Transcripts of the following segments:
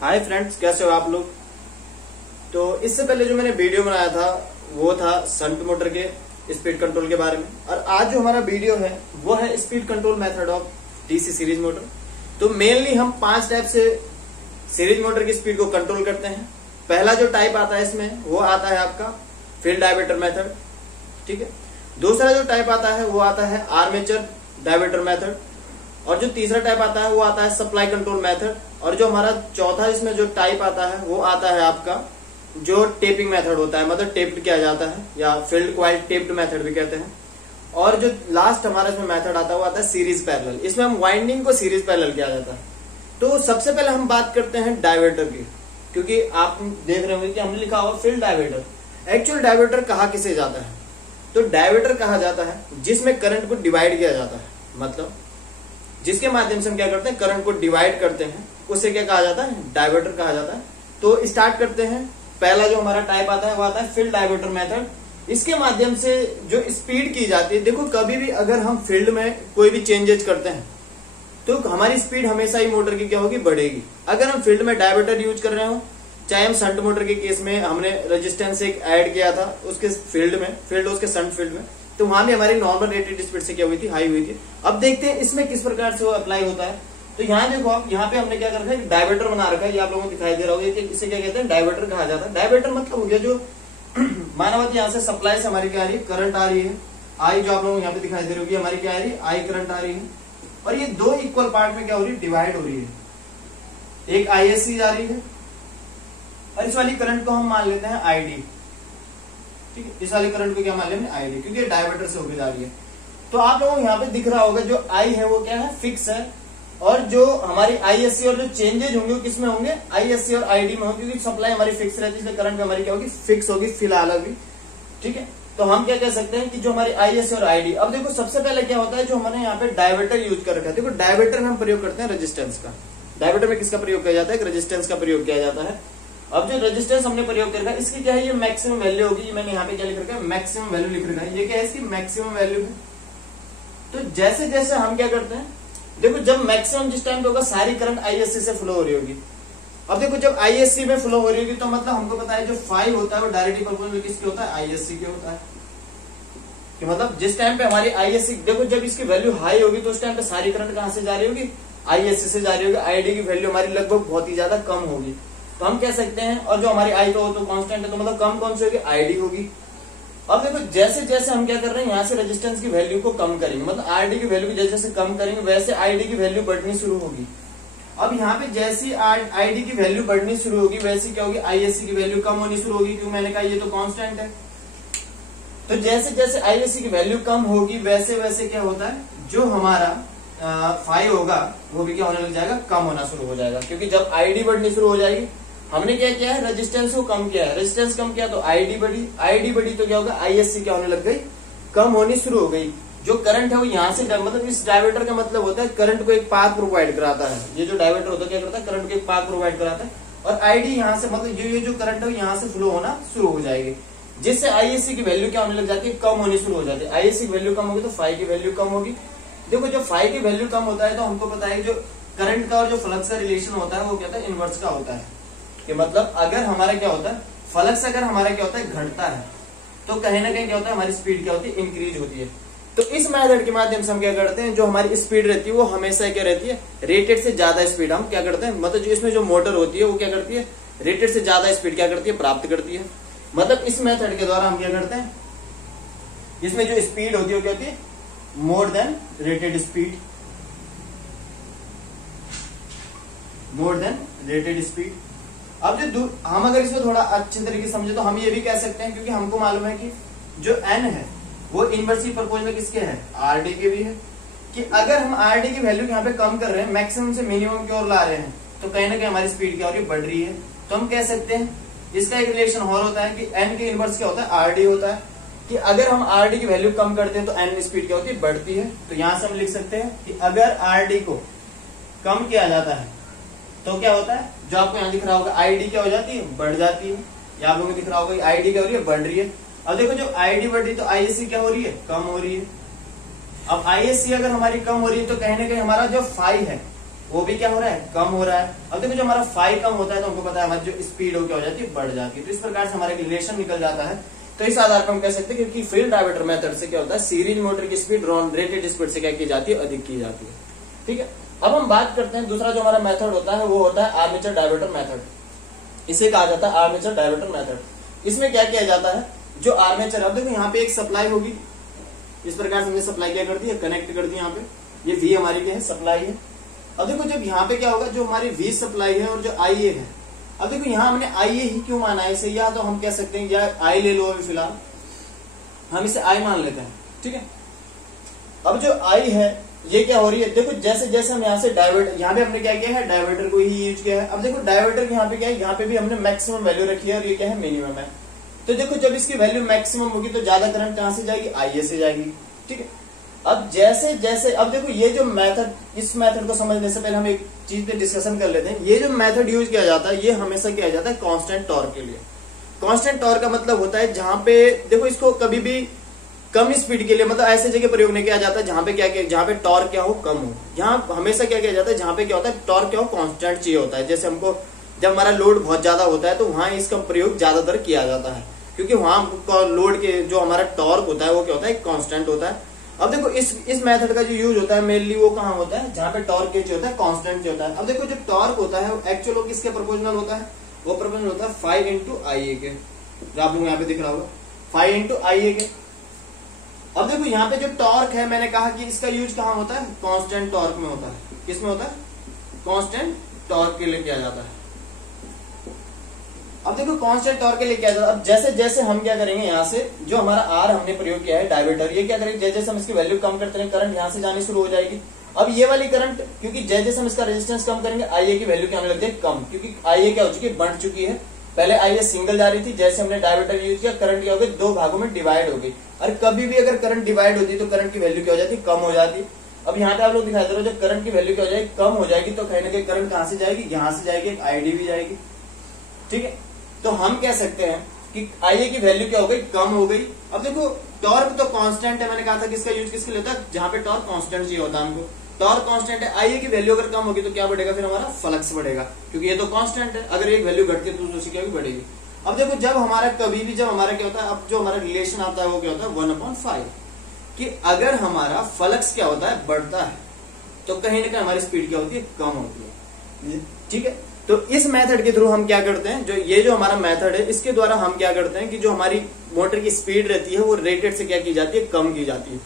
Hi friends, कैसे हो आप लोग। तो इससे पहले जो मैंने वीडियो बनाया था वो था शंट मोटर के स्पीड कंट्रोल के बारे में, और आज जो हमारा वीडियो है वो है speed control method of DC series motor. तो मेनली हम 5 टाइप से सीरीज मोटर की स्पीड को कंट्रोल करते हैं। पहला जो टाइप आता है इसमें वो आता है आपका फील्ड डायवर्टर मेथड, ठीक है। दूसरा जो टाइप आता है वो आता है आर्मेचर डायवर्टर मेथड, और जो तीसरा टाइप आता है वो आता है सप्लाई कंट्रोल मेथड, और जो हमारा चौथा इसमें जो टाइप आता है वो आता है आपका जो टेपिंग मेथड होता है, मतलब टेप्ड किया जाता है या फील्ड क्वाइल टेप्ड मेथड भी कहते हैं। और जो लास्ट हमारा इसमें मेथड आता है वो आता है सीरीज पैरेलल। इसमें हम वाइंडिंग को सीरीज पैरेलल किया जाता है। तो सबसे पहले हम बात करते हैं डायवर्टर की, क्योंकि आप देख रहे होंगे कि हमने लिखा हुआ फील्ड डायवर्टर। एक्चुअल डायवर्टर कहा किसे जाता है, तो डायवर्टर कहा जाता है जिसमें करंट को डिवाइड किया जाता है, मतलब जिसके माध्यम से हम क्या करते हैं करंट को डिवाइड करते हैं, उसे क्या कहा जाता है, डायवर्टर कहा जाता है। तो स्टार्ट करते हैं। पहला जो हमारा टाइप आता है वो आता है फील्ड डायवर्टर मेथड। इसके माध्यम से जो स्पीड की जाती है, देखो कभी भी अगर हम फील्ड में कोई भी चेंजेस करते हैं तो हमारी स्पीड हमेशा ही मोटर की क्या होगी, बढ़ेगी। अगर हम फील्ड में डायवर्टर यूज कर रहे हो, चाहे हम शंट मोटर के केस में हमने रेजिस्टेंस एक ऐड किया था उसके फील्ड उसके शंट फील्ड में, तो वहां भी हमारी नॉर्मल रेटेड स्पीड से क्या हुई थी, हाई हुई थी। अब देखते हैं इसमें किस प्रकार से वो अप्लाई होता है। तो यहाँ देखो आप, यहाँ पे हमने क्या कर रखा है, डायवर्टर बना रखा है, ये आप लोगों को दिखाई दे रहा होगा कि इसे क्या कहते हैं, डायवर्टर कहा जाता है। डायवर्टर मतलब हो गया जो मानव यहाँ से सप्लाई से हमारी क्या आ रही है, करंट आ रही है, आई जो आप लोगों को यहाँ पे दिखाई दे रही होगी, हमारी क्या आ रही है, आई करंट आ रही है, और ये दो इक्वल पार्ट में क्या हो रही है, डिवाइड हो रही है। एक आईएससी जा रही है और इस वाली करंट को हम मान लेते हैं आईडी, ठीक है। इस वाली करंट को क्या मान लेते हैं, आईडी, क्योंकि डायवर्टर से होकर जा रही है। तो आप लोगों को यहाँ पे दिख रहा होगा जो आई है वो क्या है, फिक्स है, और जो हमारी आईएससी और जो चेंजेज होंगे वो किसमें होंगे, आईएससी और आईडी में होंगे, क्योंकि सप्लाई हमारी फिक्स रहती है, इसलिए करंट हमारी क्या होगी, फिक्स होगी फिलहाल अभी, ठीक है। तो हम क्या कह सकते हैं कि जो हमारी आईएससी और आईडी, अब देखो सबसे पहले क्या होता है, जो हमने यहाँ पे डायवर्टर यूज कर रखा है, देखो डायवर्टर में हम प्रयोग करते हैं रेजिस्टेंस का। डायवर्टर में किसका प्रयोग किया जाता है, रेजिस्टेंस का प्रयोग किया जाता है। अब जो रेजिस्टेंस हमने प्रयोग कर रखा है, इसकी क्या है, ये मैक्सिमम वैल्यू होगी। मैंने यहाँ पे क्या लिख रखा है, मैक्सिमम वैल्यू लिख रखा है, ये क्या है, इसकी मैक्सिमम वैल्यू है। तो जैसे जैसे हम क्या करते हैं, देखो जब मैक्सिमम जिस टाइम पे होगा सारी करंट आईएससी से फ्लो हो रही होगी। अब देखो जब आईएससी में फ्लो हो रही होगी तो मतलब हमको पता है जो फाई होता है वो डायरेक्टली प्रोपोर्शनल किसके होता है, आईएससी के होता है। कि मतलब जिस टाइम पे हमारी आईएससी, देखो जब इसकी वैल्यू हाई होगी तो उस टाइम पे सारी करंट कहां से जा रही होगी, आईएससी से जा रही होगी। आईडी की वैल्यू हमारी लगभग बहुत ही ज्यादा कम होगी, तो हम कह सकते हैं। और जो हमारी आई तो कांस्टेंट है, तो मतलब कम कौन सी होगी, आईडी होगी। अब देखो जैसे जैसे हम क्या कर रहे हैं, यहाँ से रेजिस्टेंस की वैल्यू को कम करेंगे, मतलब आरडी की वैल्यू जैसे जैसे कम करेंगे वैसे आईडी की वैल्यू बढ़नी शुरू होगी। अब यहाँ पे जैसी आईडी की वैल्यू बढ़नी शुरू होगी वैसी क्या होगी, आईएससी की वैल्यू कम होनी शुरू होगी, क्योंकि मैंने कहा ये तो कांस्टेंट है। तो जैसे जैसे आईएससी की वैल्यू कम होगी वैसे वैसे क्या होता है, जो हमारा फाई होगा वो भी क्या होने लग जाएगा, कम होना शुरू हो जाएगा। क्योंकि जब आईडी बढ़नी शुरू हो जाएगी, हमने क्या किया है, रेजिस्टेंस को कम किया है, रेजिस्टेंस कम किया तो आईडी बढ़ी, आईडी बढ़ी तो क्या होगा, आईएससी क्या होने लग गई, कम होनी शुरू हो गई। जो करंट है वो यहाँ से, मतलब इस डायवर्टर का मतलब होता है करंट को एक पाथ प्रोवाइड कराता है। ये जो डायवर्टर होता है क्या करता है, करंट को एक पाथ प्रोवाइड कराता है, और आईडी यहाँ से, मतलब ये जो करंट है यहाँ से फ्लो होना शुरू हो जाएगी, जिससे आईएससी की वैल्यू क्या होने लग जाती है, कम होनी शुरू हो जाती है। आईएससी की वैल्यू कम होगी तो फाई की वैल्यू कम होगी। देखो जब फाई की वैल्यू कम होता है तो हमको पता है जो करंट का और जो फ्लक्स का रिलेशन होता है वो क्या होता है, इनवर्स का होता है। कि मतलब अगर हमारा क्या होता है, फ्लक्स अगर हमारा क्या होता है, घटता है, तो कहीं ना कहीं क्या होता है, हमारी स्पीड क्या होती है, इंक्रीज होती है। तो इस मेथड के माध्यम से हम क्या करते हैं, जो हमारी स्पीड रहती है वो हमेशा क्या रहती है, रेटेड से ज्यादा स्पीड हम क्या करते हैं, मतलब जो इसमें जो मोटर होती है वो क्या करती है, रेटेड से ज्यादा स्पीड क्या करती है, प्राप्त करती है। मतलब इस मेथड के द्वारा हम क्या करते हैं, इसमें जो स्पीड होती है वो क्या होती है, more than rated speed, more than rated speed. अब जो हम अगर इसको थोड़ा अच्छे तरीके से समझे तो हम ये भी कह सकते हैं, क्योंकि हमको मालूम है कि जो एन है वो इनवर्सली प्रोपोर्शनल किसके है, आरडी के भी है। कि अगर हम आरडी की वैल्यू यहाँ पे कम कर रहे हैं, मैक्सिमम से मिनिमम की ओर ला रहे हैं, तो कहीं ना कहीं हमारी स्पीड क्या हो रही है, बढ़ रही है। तो हम कह सकते हैं इसका एक रिलेशन और होता है कि एन के इनवर्स क्या होता है, आरडी होता है। कि अगर हम आरडी की वैल्यू कम करते हैं तो एन स्पीड क्या होती है, बढ़ती है। तो यहां से हम लिख सकते हैं कि अगर आरडी को कम किया जाता है तो क्या होता है, जो आपको यहाँ दिख रहा होगा आईडी क्या हो जाती है, बढ़ जाती है। या आप लोगों को दिख रहा होगा आईडी क्या हो रही है, बढ़ रही है। अब देखो जो आईडी बढ़ रही है तो आईएससी क्या हो रही है, कम हो रही है। अब आईएससी अगर हमारी कम हो रही है तो कहीं ना कहीं हमारा जो फाई है वो भी क्या हो रहा है, कम हो रहा है। अब देखो जो हमारा फाई कम होता है तो हमको पता है हमारी जो स्पीड हो क्या हो जाती है, बढ़ जाती है। तो इस प्रकार से हमारा रिलेशन निकल जाता है। तो इस आधार पर हम कह सकते हैं क्योंकि फील्ड डायवर्टर मेथड से क्या होता है, सीरीज मोटर की स्पीड रेटेड स्पीड से क्या की जाती है, अधिक की जाती है। ठीक है, अब हम बात करते हैं दूसरा जो हमारा मेथड होता है वो होता है आर्मेचर डायवर्टर मेथड। इसे कहा जाता है आर्मेचर डायवर्टर मेथड। इसमें क्या किया जाता है, जो आर्मेचर, अब देखो यहाँ पे एक सप्लाई होगी, इस प्रकार से हमने सप्लाई क्या कर दी है, कनेक्ट कर दी। यहाँ पे ये वी हमारी क्या है, सप्लाई है। अब देखो जब यहाँ पे क्या होगा, जो हमारी वी सप्लाई है और जो आई ए है, अब देखो यहाँ हमने आई ए ही क्यों माना है इसे, या तो हम कह सकते हैं या आई ले लो, अभी फिलहाल हम इसे आई मान लेते हैं। ठीक है, अब जो आई है ये क्या हो रही है, देखो जैसे जैसे हम यहाँ से डायवर्टर, यहाँ पे हमने क्या किया है, डायवर्टर को ही यूज किया है। अब देखो डायवर्टर यहाँ पे क्या है, यहाँ पे भी हमने मैक्सिमम वैल्यू रखी है और ये क्या है, मिनिमम है। तो देखो जब इसकी वैल्यू मैक्सिमम होगी तो ज्यादा करंट कहां से जाएगी, आई ए से जाएगी। ठीक है, अब जैसे जैसे, अब देखो ये जो मेथड, इस मेथड को समझने से पहले हम एक चीज पे डिस्कशन कर लेते हैं। ये जो मेथड यूज किया जाता है ये हमेशा किया जाता है कांस्टेंट टॉर्क के लिए। कांस्टेंट टॉर्क का मतलब होता है जहां पे देखो इसको कभी भी कम स्पीड के लिए, मतलब ऐसे जगह प्रयोग नहीं किया जाता जहां पे क्या, जहां पे टॉर्क क्या हो, कम हो। यहाँ हमेशा क्या किया जाता है, जहां पे क्या होता है, टॉर्क क्या हो, कांस्टेंट चाहिए होता है। जैसे हमको जब हमारा लोड बहुत ज्यादा होता है तो वहां इसका प्रयोग ज्यादातर किया जाता है, क्योंकि वहां लोड के जो हमारा टॉर्क होता है वो क्या होता है, कांस्टेंट होता है। अब देखो इस मेथड का जो यूज होता है मेनली वो कहाँ होता है, जहां पे टॉर्क जो होता है कांस्टेंट जो होता है। अब देखो जो टॉर्क होता है वो एक्चुअल किसके प्रोपोर्शनल होता है, वो प्रोपोर्शनल होता है 5 इंटू आई ए के, जो आप लोग यहाँ पे दिख रहा होगा 5 इंटू आई ए के। अब देखो यहाँ पे जो टॉर्क है, मैंने कहा कि इसका यूज कहाँ होता है, कांस्टेंट टॉर्क में होता है। किस में होता है, कांस्टेंट टॉर्क के लिए किया जाता है। अब देखो कांस्टेंट टॉर्क के लिए क्या जाता है, अब जैसे जैसे हम क्या करेंगे, यहाँ से जो हमारा आर हमने प्रयोग किया है डायवर्टर, ये क्या करेंगे, जैसे जैसे हम इसकी वैल्यू कम करते हैं करंट यहाँ से जानी शुरू हो जाएगी। अब ये वाली करंट, क्योंकि जैसे जैसे हम इसका रेजिस्टेंस कम करेंगे आई ए की वैल्यू क्या होने लगती है, कम, क्योंकि आई ए क्या हो चुकी है, बढ़ चुकी है। पहले आई ए सिंगल जा रही थी, जैसे हमने डायवर्टर यूज किया करंट क्या हो गई, दो भागों में डिवाइड हो गई। और कभी भी अगर करंट डिवाइड होती तो करंट की वैल्यू क्या हो जाती, कम हो जाती। अब यहाँ पे आप लोग दिखाई दे रहे हो, जब करंट की वैल्यू क्या हो जाएगी, कम हो जाएगी, तो कहीं ना कहीं करंट कहां से जाएगी, यहाँ से जाएगी, आईडी भी जाएगी। ठीक है, तो हम कह सकते हैं कि आई ए की वैल्यू क्या हो गई, कम हो गई। अब देखो टॉर्क तो कांस्टेंट है, मैंने कहा था किसका यूज किसके लिए होता है, जहां पे टॉर्क कांस्टेंट चाहिए होता है हमको। टॉर्क कांस्टेंट है, आई ए की वैल्यू अगर कम होगी तो क्या बढ़ेगा, फिर हमारा फ्लक्स बढ़ेगा, क्योंकि ये तो कांस्टेंट है। अगर एक वैल्यू घटती है तो दूसरी क्या भी बढ़ेगी। अब देखो जब हमारा कभी भी, जब हमारा क्या होता है, अब जो हमारा रिलेशन आता है वो क्या होता है 1/5, कि अगर हमारा फ्लक्स क्या होता है, बढ़ता है, तो कहीं ना कहीं हमारी स्पीड क्या होती है, कम होती है। ठीक है, तो इस मेथड के थ्रू हम क्या करते हैं, जो ये जो हमारा मेथड है इसके द्वारा हम क्या करते हैं कि जो हमारी मोटर की स्पीड रहती है वो रेटेड से क्या की जाती है, कम की जाती है।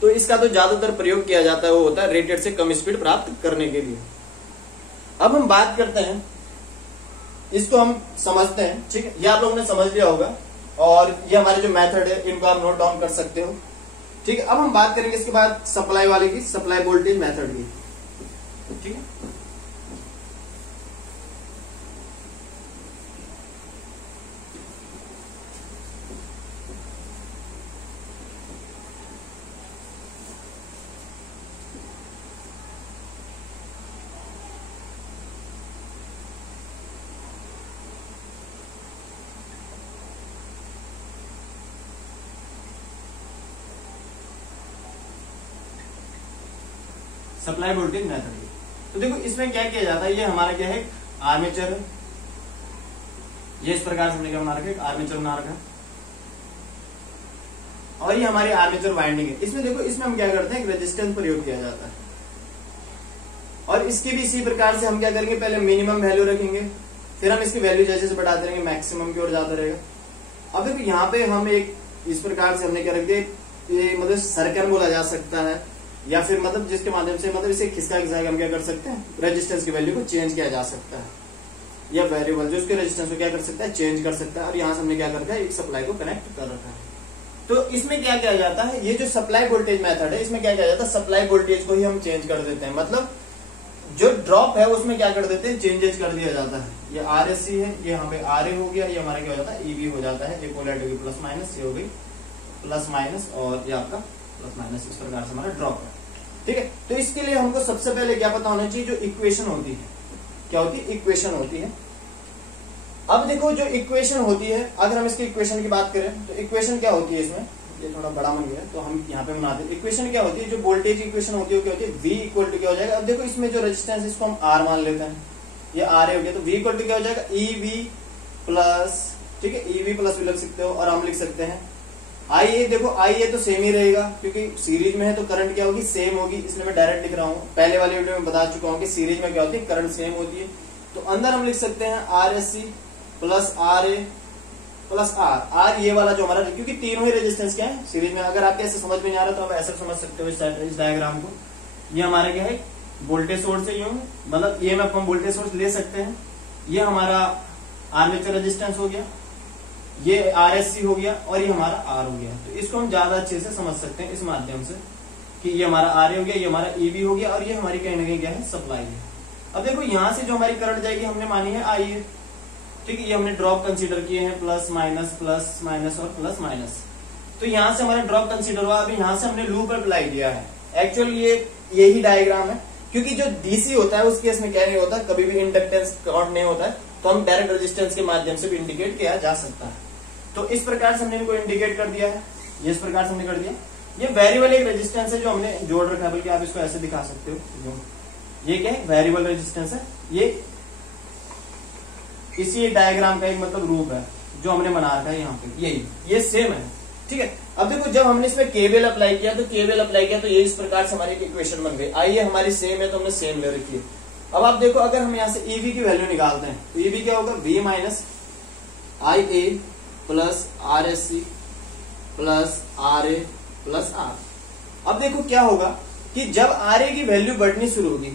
तो इसका तो ज्यादातर प्रयोग किया जाता है वो होता है रेटेड से कम स्पीड प्राप्त करने के लिए। अब हम बात करते हैं, इसको हम समझते हैं। ठीक है, ये आप लोगों ने समझ लिया होगा और ये हमारे जो मेथड है इनको आप नोट डाउन कर सकते हो। ठीक है, अब हम बात करेंगे इसके बाद सप्लाई वाले की, सप्लाई वोल्टेज मेथड की। ठीक है, सप्लाई वोल्टेज मेथड। तो देखो इसमें क्या किया जाता है, ये हमारा क्या है, आर्मेचर है। ये इस प्रकार से हमने क्या बना रखा है, आर्मेचर बना रखा है, और ये हमारी आर्मेचर वाइंडिंग है। इसमें देखो, इसमें हम क्या करते हैं, एक रेजिस्टेंस प्रयोग किया जाता है, और इसकी भी इसी प्रकार से हम क्या करेंगे, पहले मिनिमम वैल्यू रखेंगे, फिर हम इसकी वैल्यू जैसे बढ़ाते रहेंगे, मैक्सिमम की ओर जाता रहेगा। अब देखो यहाँ पे हम एक इस प्रकार से हमने क्या रख दिया, ये मतलब सर्कल बोला जा सकता है, या फिर मतलब जिसके माध्यम से मतलब इसे खिसका खिसका हम क्या कर सकते हैं, रेजिस्टेंस की वैल्यू को चेंज किया जा सकता है, या वेरिएबल जो उसके रेजिस्टेंस को क्या कर सकता है, चेंज कर सकता है। और यहाँ से हमने क्या कर रखा है, एक सप्लाई को कनेक्ट कर रखा है। तो इसमें क्या किया जाता है, ये जो सप्लाई वोल्टेज मेथड है, इसमें क्या किया जाता है, सप्लाई वोल्टेज को ही हम चेंज कर देते हैं, मतलब जो ड्रॉप है उसमें क्या कर देते हैं, चेंजेस कर दिया जाता है। ये RSC है, ये यहाँ पे RA हो गया, ये हमारा क्या हो जाता है, EB हो जाता है, ये पोलैरिटी होगी प्लस माइनस, ये हो गई प्लस माइनस, और ये आपका प्लस माइनस, इस प्रकार से हमारा ड्रॉप है। ठीक है, तो इसके लिए हमको सबसे पहले क्या पता होना चाहिए, जो इक्वेशन होती है, क्या होती है, इक्वेशन होती है। अब देखो जो इक्वेशन होती है, अगर हम इसकी इक्वेशन की बात करें तो इक्वेशन क्या होती है, इसमें ये थोड़ा बड़ा बन गया है तो हम यहाँ पे बना दें। इक्वेशन क्या होती है, जो वोल्टेज इक्वेशन होती है क्या होती है, V इक्वल टू क्या हो जाएगा। अब देखो इसमें जो रेजिस्टेंस इसको हम R मान लेते हैं, ये R हो गया, तो V इक्वल टू क्या हो जाएगा EV प्लस, ठीक है, EV प्लस भी लग सकते हो, और हम लिख सकते हैं IA। देखो IA तो सेम ही रहेगा क्योंकि सीरीज में है तो करंट क्या होगी, सेम होगी, इसलिए मैं डायरेक्ट लिख रहा हूँ। पहले वाले वीडियो में बता चुका हूँ कि सीरीज में क्या होती है, करंट सेम होती है। तो अंदर हम लिख सकते हैं RSC plus RA plus R ये वाला जो हमारा, क्योंकि तीनों ही रेजिस्टेंस क्या है सीरीज में। अगर आपके ऐसे समझ में नहीं आ रहा तो आप ऐसे समझ सकते हो इस डायग्राम को। ये हमारा क्या है, वोल्टेज सोर्स है, मतलब ये में हम वोल्टेज सोर्स ले सकते हैं। ये हमारा आर्मेचर रेजिस्टेंस हो गया, ये RSC हो गया, और ये हमारा R हो गया। तो इसको हम ज्यादा अच्छे से समझ सकते हैं इस माध्यम से कि ये हमारा RA हो गया, ये हमारा EB हो गया, और ये हमारी कहीं ना कहीं क्या है, सप्लाई है। अब देखो यहां से जो हमारी करंट जाएगी हमने मानी है IA, ठीक है, ये हमने ड्रॉप कंसीडर किए हैं, प्लस माइनस और प्लस माइनस। तो यहां से हमारा ड्रॉप कंसीडर हुआ। अभी यहां से हमने लूप अप्लाई किया है। एक्चुअली ये यही डायग्राम है, क्योंकि जो डीसी होता है उस केस में क्या नहीं होता, कभी भी इंडक्टेंस काउंट नहीं होता है, तो हम डायरेक्ट रेजिस्टेंस के माध्यम से भी इंडिकेट किया जा सकता है। तो इस प्रकार से हमने इनको इंडिकेट कर दिया है, ये इस प्रकार से हमने कर दिया। ये वेरिएबल एक रेजिस्टेंस है जो हमने जोड़ रखा है, बल्कि आप इसको ऐसे दिखा सकते हो, ये क्या है, वेरिएबल रेजिस्टेंस है। ये इसी डायग्राम का एक मतलब रूप है जो हमने बना रखा है यहाँ पे, यही ये सेम है, ठीक है। अब देखो जब हमने इसमें केवीएल अप्लाई किया तो ये इस प्रकार से हमारी इक्वेशन बन गई। आइए हमारी सेम है तो हमने सेम ले रखी है। अब आप देखो अगर हम यहाँ से EV की वैल्यू निकालते हैं तो EV क्या होगा, V minus IA plus RSC plus RA plus R। अब देखो क्या होगा कि जब RA की वैल्यू बढ़नी शुरू होगी,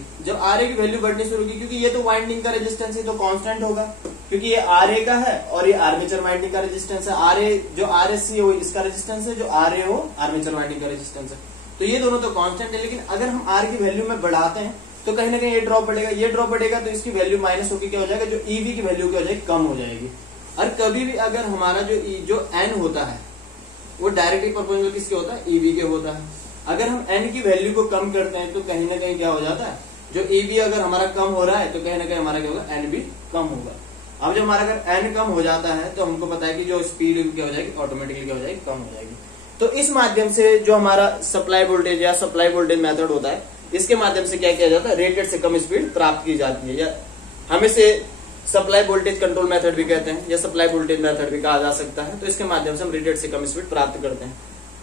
क्योंकि ये तो वाइंडिंग का रेजिस्टेंस है तो कांस्टेंट होगा, क्योंकि ये RA का है और ये आर्मेचर वाइंडिंग का रेजिस्टेंस है। RA जो RSC हो इसका रेजिस्टेंस है, जो RA हो आर्मेचर वाइंडिंग का रेजिस्टेंस है, तो ये दोनों तो कांस्टेंट है। लेकिन अगर हम R की वैल्यू में बढ़ाते हैं तो कहीं ना कहीं ये ड्रॉप बढ़ेगा, तो इसकी वैल्यू माइनस होकर क्या हो जाएगा, जो EV की वैल्यू क्या हो जाएगी, कम हो जाएगी। और कभी भी अगर हमारा जो N होता है वो डायरेक्टली प्रोपोर्शनल किसके होता है, EV के होता है। अगर हम N की वैल्यू को कम करते हैं तो कहीं ना कहीं क्या हो जाता है, जो EV अगर हमारा कम हो रहा है तो कहीं ना कहीं हमारा क्या होगा, N भी कम होगा। अब जब हमारा अगर N कम हो जाता है तो हमको पता है कि जो स्पीड क्या हो जाएगी, ऑटोमेटिकली क्या हो जाएगी, कम हो जाएगी। तो इस माध्यम से जो हमारा सप्लाई वोल्टेज या सप्लाई वोल्टेज मेथड होता है, इसके माध्यम से क्या किया जाता है, रेटेड से कम स्पीड प्राप्त की जाती है, या हम इसे सप्लाई वोल्टेज कंट्रोल मेथड भी कहते हैं, या सप्लाई वोल्टेज मेथड भी कहा जा सकता है। तो इसके माध्यम से हम रेटेड से कम स्पीड प्राप्त करते हैं।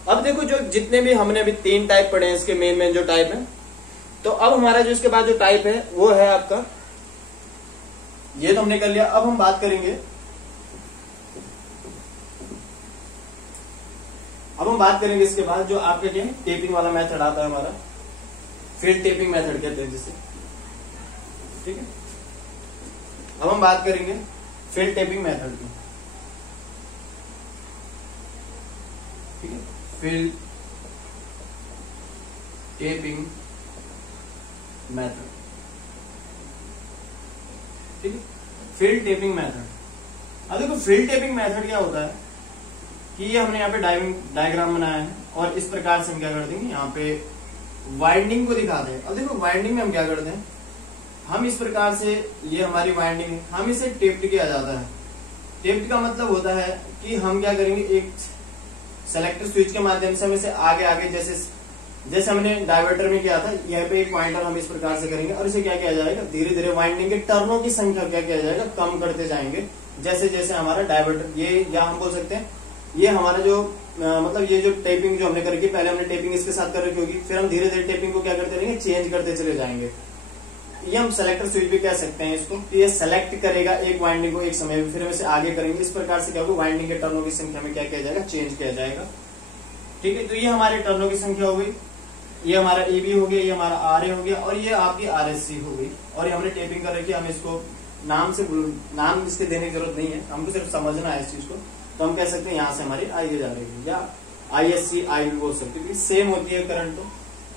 अब देखो जो जितने भी हमने अभी 3 टाइप पढ़े हैं, इसके मेन जो टाइप है, तो अब हमारा जो इसके बाद जो टाइप है वो है आपका, ये तो हमने कर लिया। अब हम बात करेंगे, इसके बाद जो आपके क्या है, टेपिंग वाला मेथड आता है हमारा, फील्ड टेपिंग मेथड कहते हैं जिसे, ठीक है। अब हम बात करेंगे फील्ड टेपिंग मेथड की, ठीक है, फील्ड टेपिंग मेथड, ठीक है, फील्ड टेपिंग मेथड। अब देखो फील्ड टेपिंग मेथड क्या होता है कि ये हमने यहाँ पे डायग्राम बनाया है, और इस प्रकार से हम क्या कर देंगे, यहाँ पे वाइंडिंग को दिखा दें। अब देखो वाइंडिंग में हम क्या करते हैं, हम इस प्रकार से, ये हमारी वाइंडिंग है, हम इसे टेप्ड किया जाता है। टेप्ड का मतलब होता है कि हम क्या करेंगे, एक सेलेक्टर स्विच के माध्यम से हम इसे आगे जैसे हमने डाइवर्टर में किया था, यहाँ पे एक पॉइंटर हम इस प्रकार से करेंगे, और इसे क्या किया जाएगा, धीरे धीरे वाइंडिंग के टर्नों की संख्या क्या किया जाएगा, कम करते जाएंगे, जैसे जैसे हमारा डाइवर्टर, ये या हम बोल सकते हैं ये हमारा जो मतलब ये जो टेपिंग जो हमने करके, पहले हमने टेपिंग इसके साथ कर रखी होगी, फिर हम धीरे धीरे टेपिंग को क्या करते रहेंगे, चेंज करते चले जाएंगे। ये हम सेलेक्टर स्विच भी कह सकते हैं इसको, कि ये सेलेक्ट करेगा एक वाइंडिंग को एक समय में, फिर हम इसे आगे करेंगे। इस प्रकार से क्या होगा, वाइंडिंग के टर्नों की संख्या में क्या किया जाएगा, चेंज किया जाएगा, ठीक है। तो ये हमारे टर्नों की संख्या हो गई, ये हमारा EB हो गया, ये हमारा RA हो गया, और ये आपकी RSC हो गई। और ये हमने टेपिंग कर रखी है, हम इसको नाम इसके देने की जरूरत नहीं है, हमको सिर्फ समझना है इस चीज को। तो हम कह सकते हैं यहाँ से हमारी IA जा रही है, या ISC I भी बोल सकते हैं, सेम होती है करंट, तो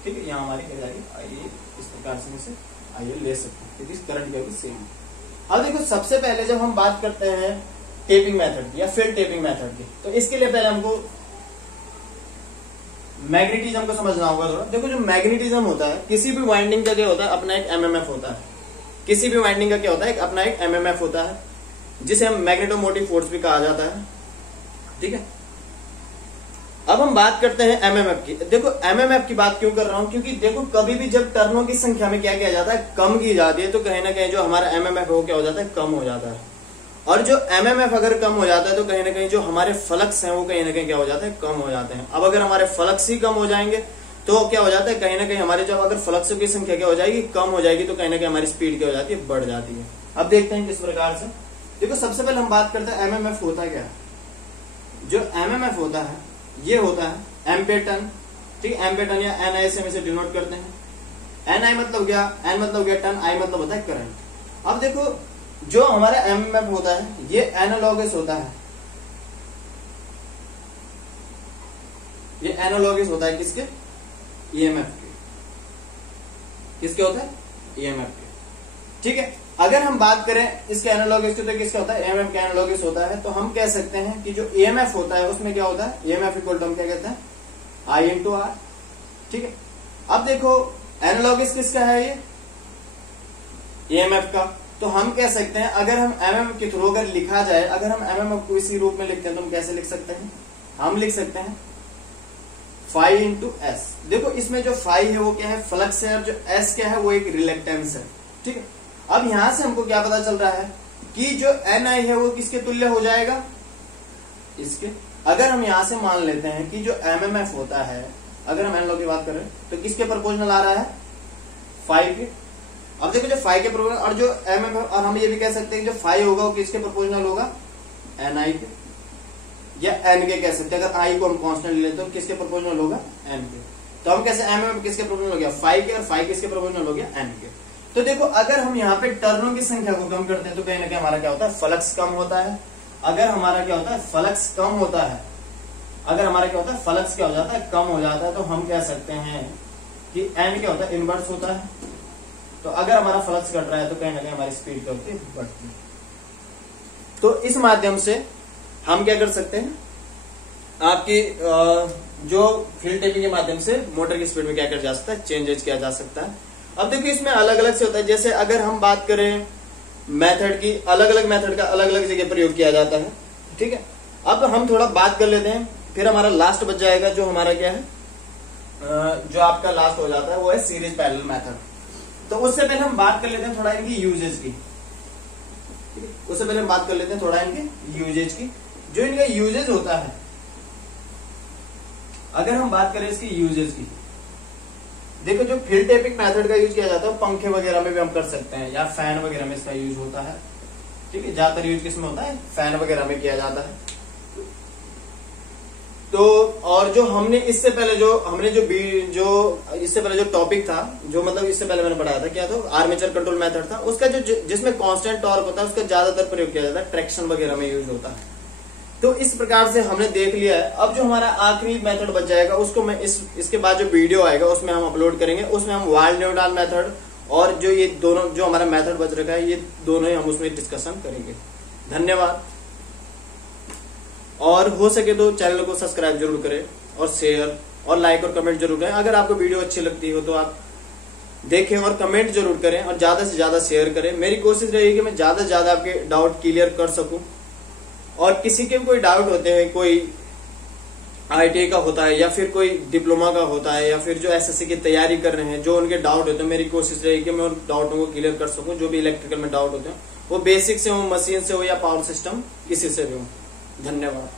ठीक है, यहाँ हमारी क्या जाएगी, IA, इस प्रकार से IA ले सकते हैं, क्योंकि करंट क्या होगी, सेम। अब देखो सबसे पहले जब हम बात करते हैं टेपिंग मेथड की या फील्ड टेपिंग मेथड की, तो इसके लिए पहले हमको मैग्नेटिज्म को समझना होगा थोड़ा। देखो जो मैग्नेटिज्म होता है, किसी भी वाइंडिंग का क्या होता है, अपना एक MMF होता है। किसी भी वाइंडिंग का क्या होता है, अपना एक MMF होता है, जिसे हम मैग्नेटोमोटिव फोर्स भी कहा जाता है, ठीक है। अब हम बात करते हैं एमएमएफ की। देखो एमएमएफ की बात क्यों कर रहा हूं, क्योंकि देखो कभी भी जब टर्नों की संख्या में क्या किया जाता है, कम की जाती है, तो कहीं ना कहीं जो हमारा एमएमएफ है वो क्या हो जाता है, कम हो जाता है। और जो एमएमएफ अगर कम हो जाता है तो कहीं ना कहीं जो हमारे फ्लक्स हैं वो कहीं ना कहीं क्या हो जाते हैं, कम हो जाते हैं। अब अगर हमारे फ्लक्स ही कम हो जाएंगे तो क्या हो जाता है, कहीं ना कहीं हमारे जब अगर फ्लक्स की संख्या क्या हो जाएगी, कम हो जाएगी, तो कहीं ना कहीं हमारी स्पीड क्या हो जाती है, बढ़ जाती है। अब देखते हैं किस प्रकार से। देखो सबसे पहले हम बात करते हैं एमएमएफ होता क्या है। जो एमएमएफ होता है ये होता है एम्पेयर टन, ठीक है, एम्पेयर टन या एनआई से हम इसे डिनोट करते हैं। एनआई मतलब क्या, एन मतलब क्या टन, आई मतलब होता है करंट। अब देखो जो हमारा एमएमएफ होता है ये एनालॉगस होता है, ये एनालॉगस होता है किसके, ईएमएफ के। किसके होता है, ईएमएफ के, ठीक है। अगर हम बात करें इसके एनालॉगस के तो किसका होता है, ईएमएफ का एनालॉगस होता है। तो हम कह सकते हैं कि जो ईएमएफ होता है उसमें क्या होता है, ईएमएफ इक्वल टू हम क्या कहते हैं, आई इंटू आर, ठीक है। अब देखो एनालॉगस किसका है, ये ईएमएफ का। तो हम कह सकते हैं अगर हम एमएमएफ के थ्रू अगर लिखा जाए, अगर हम एमएमएफ को इसी रूप में लिखते हैं तो हम कैसे लिख सकते हैं, हम लिख सकते हैं फाई इंटू एस। देखो इसमें जो फाई है वो क्या है, फ्लक्स है, और जो एस क्या है वो एक रिलेक्टेंस है, ठीक है। अब यहां से हमको क्या पता चल रहा है कि जो एन आई है वो किसके तुल्य हो जाएगा, इसके। अगर हम यहां से मान लेते हैं कि जो एमएमएफ होता है, अगर हम एनालॉग की बात करें तो किसके प्रोपोर्शनल आ रहा है, फाइव के। अब देखो जो फाइव के प्रोपोर्शनल, और जो एमएमएफ, और हम ये भी कह सकते हैं कि जो फाइव होगा वो किसके प्रोपोर्शनल होगा, एन आई के, या एन के कह सकते हैं। अगर आई को हम कांस्टेंट ले लेते तो किसके प्रोपोर्शनल होगा, एन के। तो हम कैसे एमएमएफ किसके प्रोपोर्शनल हो गया, फाइव के, और फाइव किसके प्रोपोर्शनल हो गया, एन के। तो देखो अगर हम यहाँ पे टर्नों की संख्या को कम करते हैं तो कहीं ना कहीं हमारा क्या होता है, फ्लक्स कम होता है। अगर हमारा क्या होता है, फ्लक्स कम होता है, अगर हमारा क्या होता है, फ्लक्स क्या हो जाता है, कम हो जाता है, तो हम कह सकते हैं कि एन क्या होता है, इनवर्स होता है। तो अगर हमारा फ्लक्स घट रहा है तो कहीं ना कहीं हमारी स्पीड क्या होती है, बढ़ती है। तो इस माध्यम से हम क्या कर सकते हैं, आपकी जो फील्ड टेपिंग के माध्यम से मोटर की स्पीड में क्या कर जा सकता है, चेंजेस किया जा सकता है। अब देखिए इसमें अलग अलग से होता है, जैसे अगर हम बात करें मेथड की, अलग अलग मेथड का अलग अलग जगह प्रयोग किया जाता है, ठीक है। अब हम थोड़ा बात कर लेते हैं, फिर हमारा लास्ट बच जाएगा जो हमारा क्या है, जो आपका लास्ट हो जाता है वो है सीरीज पैरेलल मेथड। तो उससे पहले हम बात कर लेते हैं थोड़ा इनकी यूजेज की, उससे पहले हम बात कर लेते हैं थोड़ा इनके यूजेज की। जो इनका यूजेज होता है, अगर हम बात करें इसकी यूजेज की, देखो जो फील्ड टेपिंग मेथड का यूज किया जाता है पंखे वगैरह में भी हम कर सकते हैं, या फैन वगैरह में इसका यूज होता है, ठीक है। ज्यादातर यूज किसमें होता है, फैन वगैरह में किया जाता है। तो और जो हमने इससे पहले जो इससे पहले जो टॉपिक था, जो मतलब इससे पहले मैंने पढ़ाया था, क्या था, आर्मेचर कंट्रोल मेथड था, उसका जो जिसमें कांस्टेंट टॉर्क होता है उसका ज्यादातर प्रयोग किया जाता है, ट्रैक्शन वगैरह में यूज होता है। तो इस प्रकार से हमने देख लिया है। अब जो हमारा आखिरी मेथड बच जाएगा उसको मैं इसके बाद जो वीडियो आएगा उसमें हम अपलोड करेंगे, उसमें हम वाल्ड न्यूटन मेथड और जो ये दोनों जो हमारा मेथड बच रखा है ये दोनों ही हम उसमें डिस्कशन करेंगे। धन्यवाद। और हो सके तो चैनल को सब्सक्राइब जरूर करें, और शेयर और लाइक और कमेंट जरूर करें। अगर आपको वीडियो अच्छी लगती हो तो आप देखें और कमेंट जरूर करें, और ज्यादा से ज्यादा शेयर करें। मेरी कोशिश रहेगी कि मैं ज्यादा से ज्यादा आपके डाउट क्लियर कर सकूं। और किसी के कोई डाउट होते हैं, कोई आईटीआई का होता है या फिर कोई डिप्लोमा का होता है या फिर जो एसएससी की तैयारी कर रहे हैं, जो उनके डाउट होते हैं, मेरी कोशिश रहेगी कि मैं उन डाउटों को क्लियर कर सकूं। जो भी इलेक्ट्रिकल में डाउट होते हैं वो बेसिक से हो, मशीन से हो या पावर सिस्टम, किसी से भी हो। धन्यवाद।